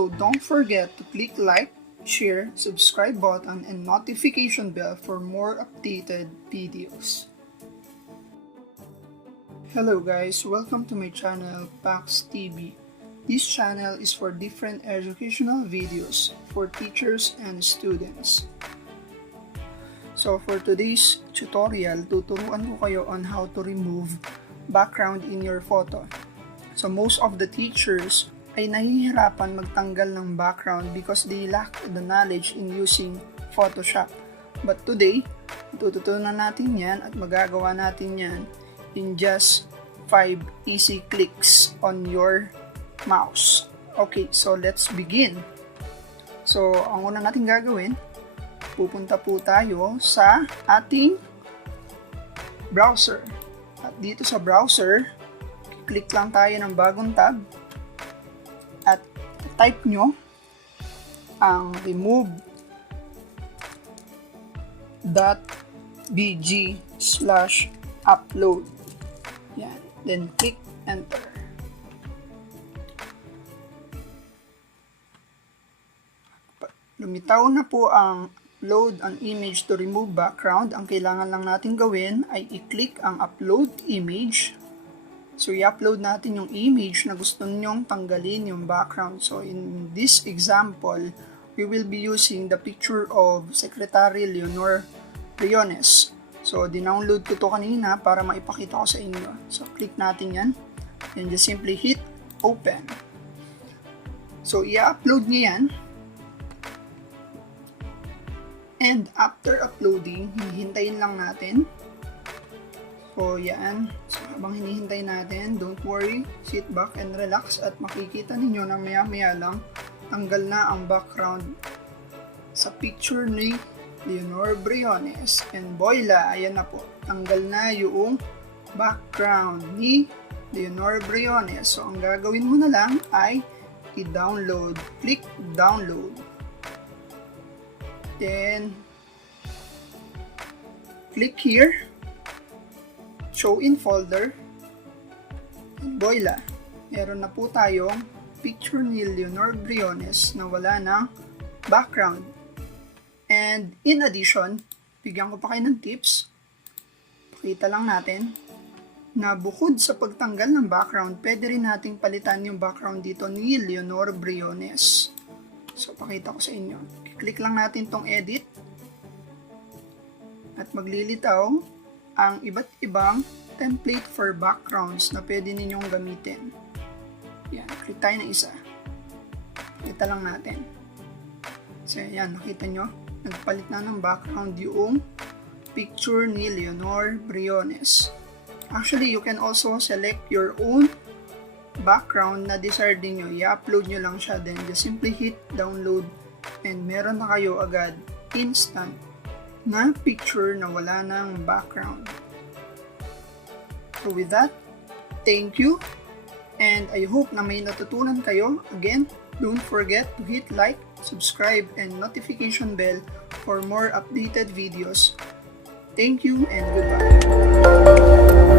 Also, don't forget to click like, share, subscribe button, and notification bell for more updated videos. Hello guys, welcome to my channel, Pax TV. This channel is for different educational videos for teachers and students. So for today's tutorial, tuturuan ko kayo on how to remove background in your photo. So most of the teachers ay nahihirapan magtanggal ng background because they lack the knowledge in using Photoshop. But today, tututunan natin yan at magagawa natin yan in just 5 easy clicks on your mouse. Okay, so let's begin. So, ang una natin gagawin, pupunta po tayo sa ating browser. At dito sa browser, click lang tayo ng bagong tab at type nyo ang remove.bg/upload. Yan. Then click enter. Lumitaw na po ang upload an image to remove background. Ang kailangan lang natin gawin ay i-click ang upload image. So, i-upload natin yung image na gusto nyong tanggalin yung background. So, in this example, we will be using the picture of Secretary Leonor Briones. So, dinownload ko to kanina para maipakita ko sa inyo. So, click natin yan. And just simply hit open. So, i-upload niya yan. And after uploading, hihintayin lang natin. So, yan. So, habang hinihintay natin, don't worry, sit back and relax at makikita ninyo na maya-maya lang tanggal na ang background sa picture ni Leonor Briones. And voila, ayan na po. Tanggal na yung background ni Leonor Briones. So, ang gagawin mo na lang ay i-download. Click download. Then, click here. Show in folder. And voila, meron na po tayong picture ni Leonor Briones na wala ng background. And in addition, bigyan ko pa kayo ng tips. Pakita lang natin na bukod sa pagtanggal ng background, pwede rin nating palitan yung background dito ni Leonor Briones. So, pakita ko sa inyo. Click lang natin tong edit at maglilitaw ang iba't ibang template for backgrounds na pwede ninyong gamitin. Yan, click tayo ng isa. Kita lang natin. So, yan, nakita nyo? Nagpalit na ng background yung picture ni Leonor Briones. Actually, you can also select your own background na desired niyo. I-upload nyo lang siya, then just simply hit download and meron na kayo agad instant na picture na wala ng background. So with that, thank you and I hope na may natutunan kayo. Again, don't forget to hit like, subscribe, and notification bell for more updated videos. Thank you and goodbye.